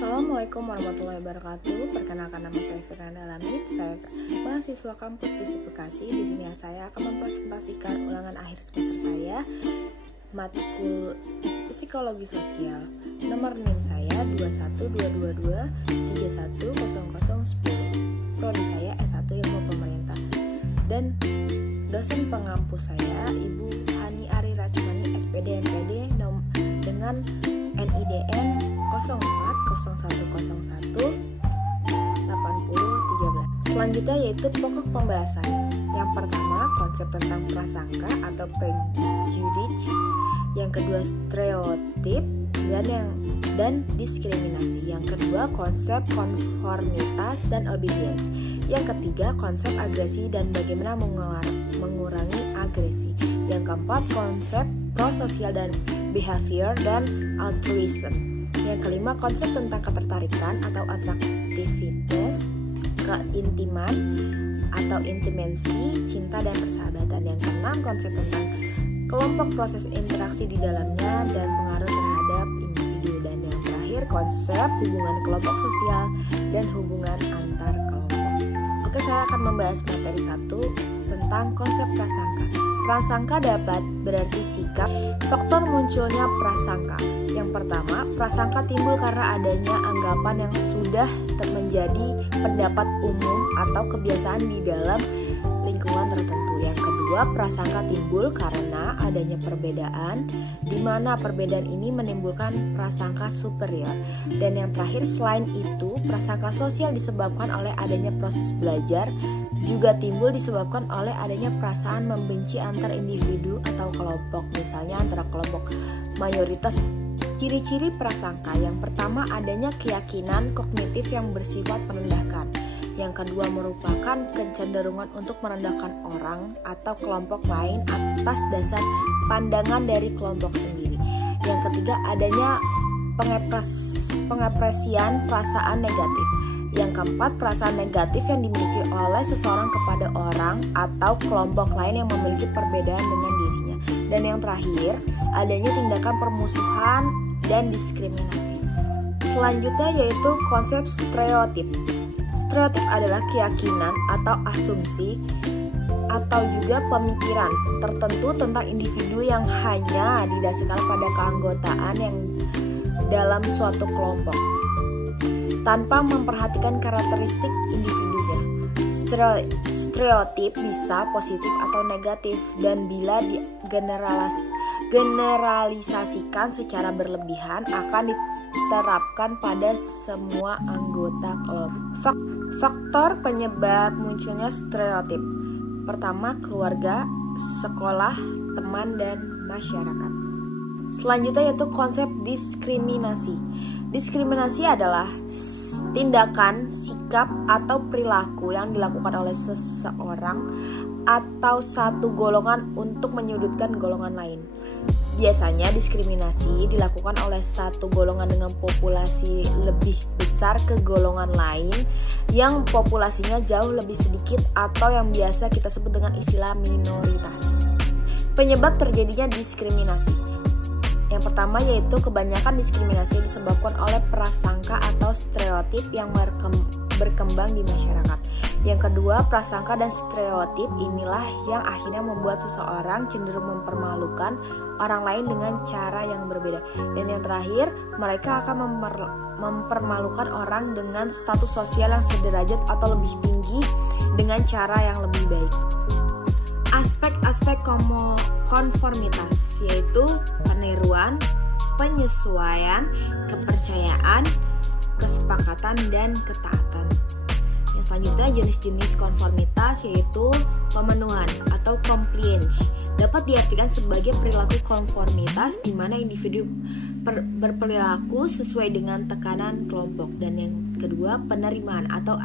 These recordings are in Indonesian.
Assalamualaikum warahmatullahi wabarakatuh. Perkenalkan, nama saya Firanda Alamin. Saya mahasiswa kampus Visip Bekasi. Di sini saya akan mempresentasikan ulangan akhir semester saya, matkul Psikologi Sosial. Nomor NIM saya 21222310010. Prodi saya S1 Ilmu Pemerintah. Dan dosen pengampu saya Ibu Hani Ari Rachmani, SPD MPD dengan NIDN 0401018013. Selanjutnya yaitu pokok pembahasan. Yang pertama, konsep tentang prasangka atau prejudice. Yang kedua, stereotip dan diskriminasi. Yang kedua, konsep konformitas dan obedience. Yang ketiga, konsep agresi dan bagaimana mengurangi agresi. Yang keempat, konsep prososial dan behavior dan altruism. Yang kelima, konsep tentang ketertarikan atau atraktivitas, keintiman atau intimacy, cinta dan persahabatan. Yang keenam, konsep tentang kelompok, proses interaksi di dalamnya dan pengaruh terhadap individu. Dan yang terakhir, konsep hubungan kelompok sosial dan hubungan antar kelompok. Oke, saya akan membahas materi 1 tentang konsep prasangka. Prasangka dapat berarti sikap. Faktor munculnya prasangka. Yang pertama, prasangka timbul karena adanya anggapan yang sudah menjadi pendapat umum atau kebiasaan di dalam lingkungan tertentu. Yang kedua, prasangka timbul karena adanya perbedaan, di mana perbedaan ini menimbulkan prasangka superior. Dan yang terakhir, selain itu, prasangka sosial disebabkan oleh adanya proses belajar, juga timbul disebabkan oleh adanya perasaan membenci antar individu atau kelompok, misalnya antara kelompok mayoritas. Ciri-ciri prasangka: yang pertama, adanya keyakinan kognitif yang bersifat merendahkan. Yang kedua, merupakan kecenderungan untuk merendahkan orang atau kelompok lain atas dasar pandangan dari kelompok sendiri. Yang ketiga, adanya pengepresian perasaan negatif. Yang keempat, perasaan negatif yang dimiliki oleh seseorang kepada orang atau kelompok lain yang memiliki perbedaan dengan dirinya. Dan yang terakhir, adanya tindakan permusuhan dan diskriminatif. Selanjutnya yaitu konsep stereotip. Stereotip adalah keyakinan atau asumsi atau juga pemikiran tertentu tentang individu yang hanya didasarkan pada keanggotaan yang dalam suatu kelompok, tanpa memperhatikan karakteristik individunya. Stereotip bisa positif atau negatif, dan bila generalisasikan secara berlebihan akan diterapkan pada semua anggota kelompok. Faktor penyebab munculnya stereotip: pertama, keluarga, sekolah, teman, dan masyarakat. Selanjutnya yaitu konsep diskriminasi. Diskriminasi adalah tindakan, sikap, atau perilaku yang dilakukan oleh seseorang atau satu golongan untuk menyudutkan golongan lain. Biasanya diskriminasi dilakukan oleh satu golongan dengan populasi lebih besar ke golongan lain yang populasinya jauh lebih sedikit atau yang biasa kita sebut dengan istilah minoritas. Penyebab terjadinya diskriminasi: yang pertama yaitu kebanyakan diskriminasi disebabkan oleh prasangka atau stereotip yang berkembang di masyarakat. Yang kedua, prasangka dan stereotip inilah yang akhirnya membuat seseorang cenderung mempermalukan orang lain dengan cara yang berbeda. Dan yang terakhir, mereka akan mempermalukan orang dengan status sosial yang sederajat atau lebih tinggi dengan cara yang lebih baik. Aspek-aspek konformitas yaitu peniruan, penyesuaian, kepercayaan, kesepakatan, dan ketaatan. Yang selanjutnya, jenis-jenis konformitas yaitu pemenuhan atau compliance. Dapat diartikan sebagai perilaku konformitas di mana individu berperilaku sesuai dengan tekanan kelompok. Dan yang kedua, penerimaan atau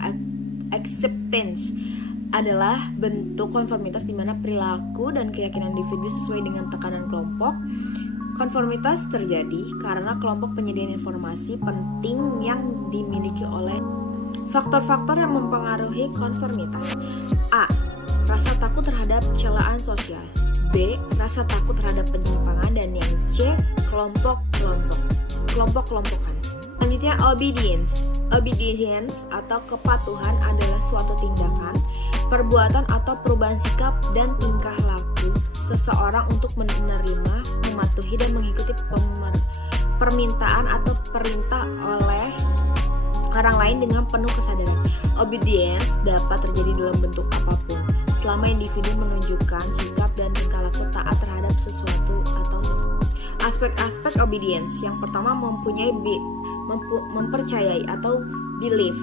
acceptance adalah bentuk konformitas di mana perilaku dan keyakinan individu sesuai dengan tekanan kelompok. Konformitas terjadi karena kelompok penyediaan informasi penting yang dimiliki oleh. Faktor-faktor yang mempengaruhi konformitas: A. Rasa takut terhadap celaan sosial. B. Rasa takut terhadap penyimpangan. Dan yang C. Kelompok-kelompokan. Selanjutnya obedience. Obedience atau kepatuhan adalah suatu tindakan, perbuatan atau perubahan sikap dan tingkah laku seseorang untuk menerima, mematuhi dan mengikuti permintaan atau perintah oleh orang lain dengan penuh kesadaran. Obedience dapat terjadi dalam bentuk apapun, selama individu menunjukkan sikap dan tingkah laku taat terhadap sesuatu atau sesuatu. Aspek-aspek obedience. Yang pertama, mempercayai atau belief.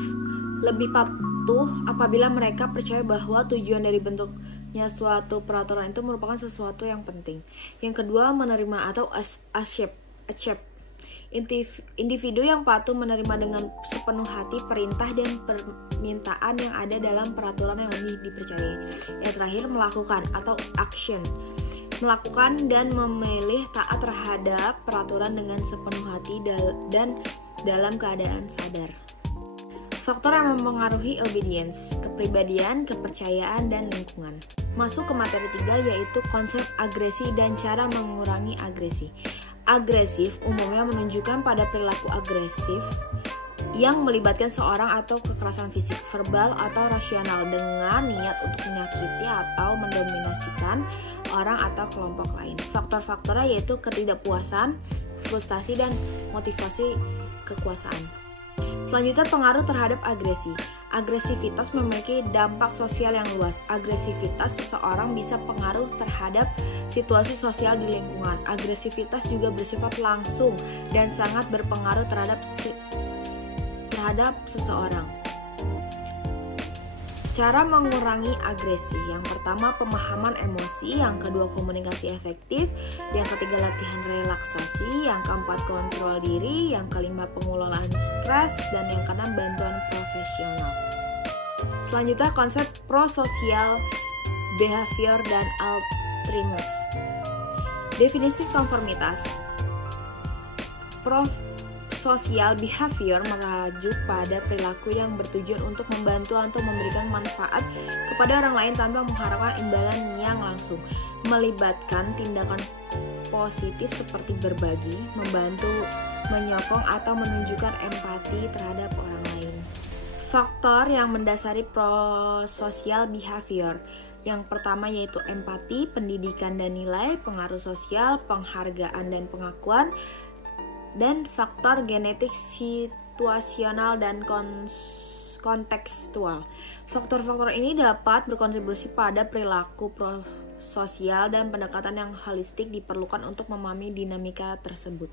Lebih patuh apabila mereka percaya bahwa tujuan dari bentuknya suatu peraturan itu merupakan sesuatu yang penting. Yang kedua, menerima atau accept. Individu yang patuh menerima dengan sepenuh hati perintah dan permintaan yang ada dalam peraturan yang lebih dipercayai. Yang terakhir, melakukan atau action. Melakukan dan memilih taat terhadap peraturan dengan sepenuh hati dan dalam keadaan sadar. Faktor yang mempengaruhi obedience: kepribadian, kepercayaan, dan lingkungan. Masuk ke materi 3, yaitu konsep agresi dan cara mengurangi agresi. Agresif umumnya menunjukkan pada perilaku agresif yang melibatkan seorang atau kekerasan fisik, verbal, atau rasional dengan niat untuk menyakiti atau mendominasikan orang atau kelompok lain. Faktor-faktornya yaitu ketidakpuasan, frustasi, dan motivasi kekuasaan. Selanjutnya, pengaruh terhadap agresi. Agresivitas memiliki dampak sosial yang luas. Agresivitas seseorang bisa pengaruh terhadap situasi sosial di lingkungan. Agresivitas juga bersifat langsung dan sangat berpengaruh terhadap seseorang. Cara mengurangi agresi: yang pertama, pemahaman emosi, yang kedua, komunikasi efektif, yang ketiga, latihan relaksasi, yang keempat, kontrol diri, yang kelima, pengelolaan stres, dan yang keenam, bantuan profesional. Selanjutnya, konsep prososial behavior dan altruisme. Definisi konformitas. Social behavior merujuk pada perilaku yang bertujuan untuk membantu atau memberikan manfaat kepada orang lain tanpa mengharapkan imbalan yang langsung, melibatkan tindakan positif seperti berbagi, membantu, menyokong, atau menunjukkan empati terhadap orang lain. Faktor yang mendasari prosocial behavior. Yang pertama yaitu empati, pendidikan dan nilai, pengaruh sosial, penghargaan dan pengakuan, dan faktor genetik, situasional, dan kontekstual. Faktor-faktor ini dapat berkontribusi pada perilaku prososial dan pendekatan yang holistik diperlukan untuk memahami dinamika tersebut.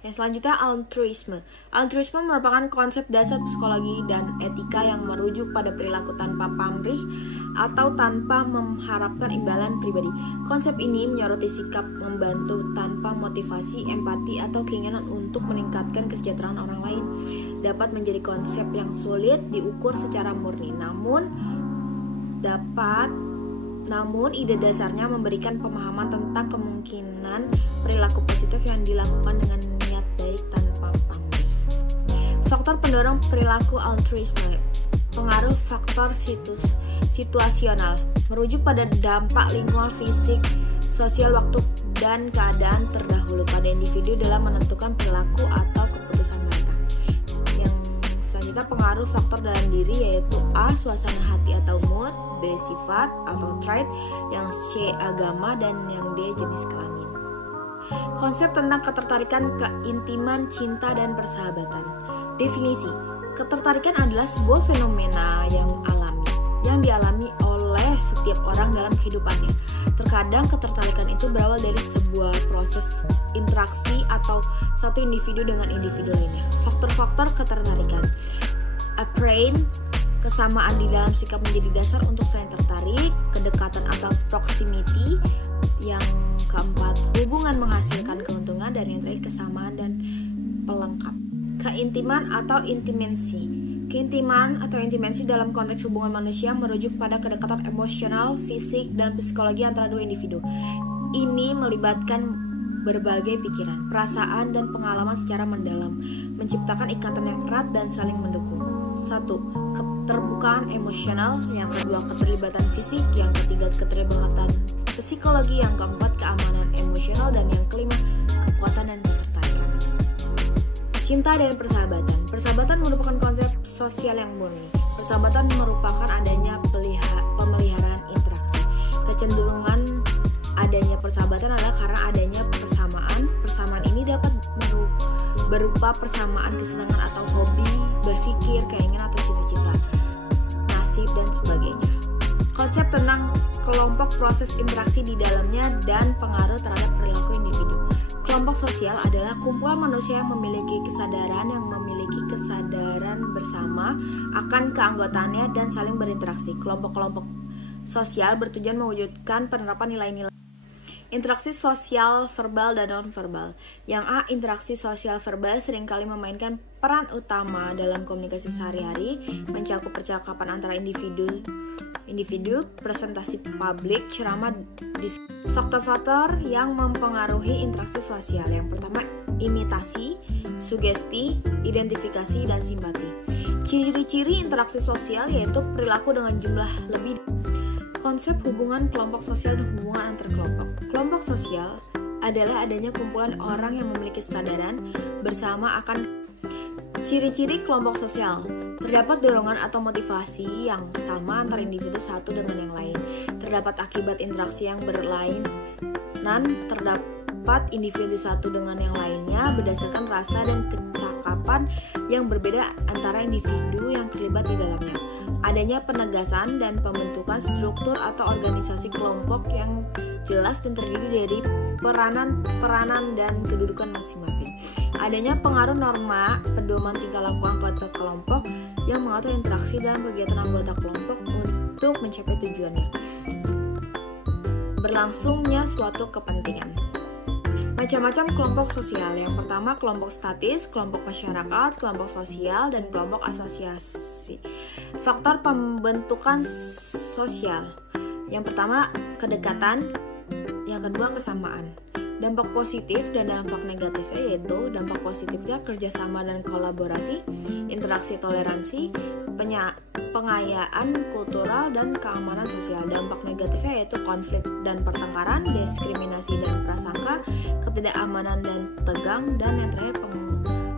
Yang selanjutnya, altruisme. Altruisme merupakan konsep dasar psikologi dan etika yang merujuk pada perilaku tanpa pamrih atau tanpa mengharapkan imbalan pribadi. Konsep ini menyoroti sikap membantu tanpa motivasi, empati, atau keinginan untuk meningkatkan kesejahteraan orang lain. Dapat menjadi konsep yang sulit diukur secara murni, namun ide dasarnya memberikan pemahaman tentang kemungkinan perilaku positif yang dilakukan dengan niat baik tanpa pamrih. Faktor pendorong perilaku altruisme. Pengaruh faktor situasional merujuk pada dampak lingkungan, fisik, sosial, waktu, dan keadaan terdahulu pada individu dalam menentukan perilaku atau keputusan mereka. Yang selanjutnya, pengaruh faktor dalam diri yaitu A. Suasana hati atau mood, B. Sifat atau trait, yang C. Agama, dan yang D. jenis kelamin. Konsep tentang ketertarikan, keintiman, cinta, dan persahabatan. Definisi: ketertarikan adalah sebuah fenomena yang dialami oleh setiap orang dalam kehidupannya. Terkadang ketertarikan itu berawal dari sebuah proses interaksi atau satu individu dengan individu lainnya. Faktor-faktor ketertarikan: appearance, kesamaan di dalam sikap menjadi dasar untuk saling tertarik, kedekatan atau proximity. Yang keempat, hubungan menghasilkan keuntungan, dan yang terakhir, kesamaan dan pelengkap. Keintiman atau intimacy. Keintiman atau intimacy dalam konteks hubungan manusia merujuk pada kedekatan emosional, fisik, dan psikologi antara dua individu. Ini melibatkan berbagai pikiran, perasaan, dan pengalaman secara mendalam, menciptakan ikatan yang erat dan saling mendukung. 1. Keterbukaan emosional, yang kedua keterlibatan fisik, yang ketiga keterlibatan psikologi, yang keempat keamanan emosional, dan yang kelima kekuatan dan ketertarikan. Cinta dan persahabatan. Persahabatan merupakan konsep sosial yang murni. Persahabatan merupakan adanya pemeliharaan interaksi. Kecenderungan adanya persahabatan adalah karena adanya persamaan. Persamaan ini dapat berupa persamaan kesenangan atau hobi, berpikir, keinginan atau cita-cita, nasib, dan sebagainya. Konsep tentang kelompok, proses interaksi di dalamnya, dan pengaruh terhadap perilaku individu. Kelompok sosial adalah kumpulan manusia yang memiliki kesadaran bersama akan keanggotaannya dan saling berinteraksi. Kelompok-kelompok sosial bertujuan mewujudkan penerapan nilai-nilai. Interaksi sosial verbal dan non-verbal. Yang A, interaksi sosial verbal seringkali memainkan peran utama dalam komunikasi sehari-hari, mencakup percakapan antara individu, presentasi publik, ceramah, faktor-faktor yang mempengaruhi interaksi sosial. Yang pertama, imitasi, sugesti, identifikasi, dan simpati. Ciri-ciri interaksi sosial yaitu perilaku dengan jumlah lebih. Konsep hubungan kelompok sosial dan hubungan antar kelompok. Kelompok sosial adalah adanya kumpulan orang yang memiliki kesadaran bersama akan. Ciri-ciri kelompok sosial. Terdapat dorongan atau motivasi yang sama antara individu satu dengan yang lain. Terdapat akibat interaksi yang berlainan. Terdapat individu satu dengan yang lainnya berdasarkan rasa dan kecakapan yang berbeda antara individu yang terlibat di dalamnya. Adanya penegasan dan pembentukan struktur atau organisasi kelompok yang jelas dan terdiri dari peranan dan kedudukan masing-masing. Adanya pengaruh norma, pedoman tingkah laku anggota kelompok yang mengatur interaksi dalam kegiatan anggota kelompok untuk mencapai tujuannya. Berlangsungnya suatu kepentingan. Macam-macam kelompok sosial. Yang pertama, kelompok statis, kelompok masyarakat, kelompok sosial, dan kelompok asosiasi. Faktor pembentukan sosial. Yang pertama, kedekatan. Yang kedua, kesamaan. Dampak positif dan dampak negatifnya yaitu dampak positifnya kerjasama dan kolaborasi, interaksi, toleransi, pengayaan kultural, dan keamanan sosial. Dampak negatifnya yaitu konflik dan pertengkaran, diskriminasi dan prasangka, ketidakamanan dan tegang, dan yang terakhir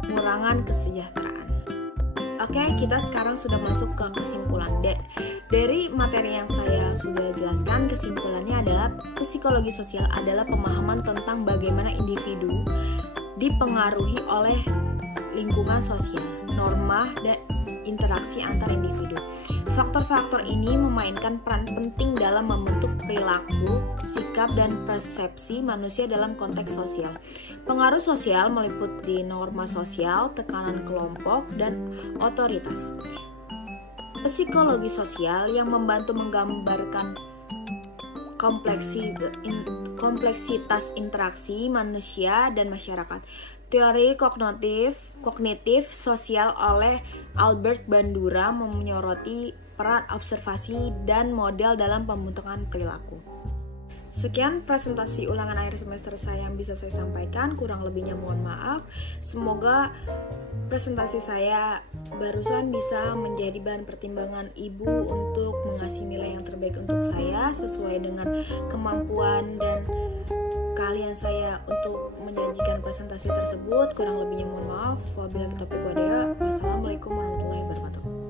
pengurangan kesejahteraan. Oke, kita sekarang sudah masuk ke kesimpulan. Dari materi yang saya sudah jelaskan, kesimpulannya adalah psikologi sosial adalah pemahaman tentang bagaimana individu dipengaruhi oleh lingkungan sosial, norma, dan interaksi antar individu. Faktor-faktor ini memainkan peran penting dalam membentuk perilaku, sikap, dan persepsi manusia dalam konteks sosial. Pengaruh sosial meliputi norma sosial, tekanan kelompok, dan otoritas. Psikologi sosial yang membantu menggambarkan kompleksitas interaksi manusia dan masyarakat. Teori kognitif sosial oleh Albert Bandura menyoroti peran observasi dan model dalam pembentukan perilaku. Sekian presentasi ulangan akhir semester saya yang bisa saya sampaikan, kurang lebihnya mohon maaf. Semoga presentasi saya barusan bisa menjadi bahan pertimbangan ibu untuk mengasih nilai yang terbaik untuk saya sesuai dengan kemampuan dan keahlian saya untuk menyajikan presentasi tersebut. Kurang lebihnya mohon maaf. Wabillahi taufiq wal hidayah. Wassalamualaikum warahmatullahi wabarakatuh.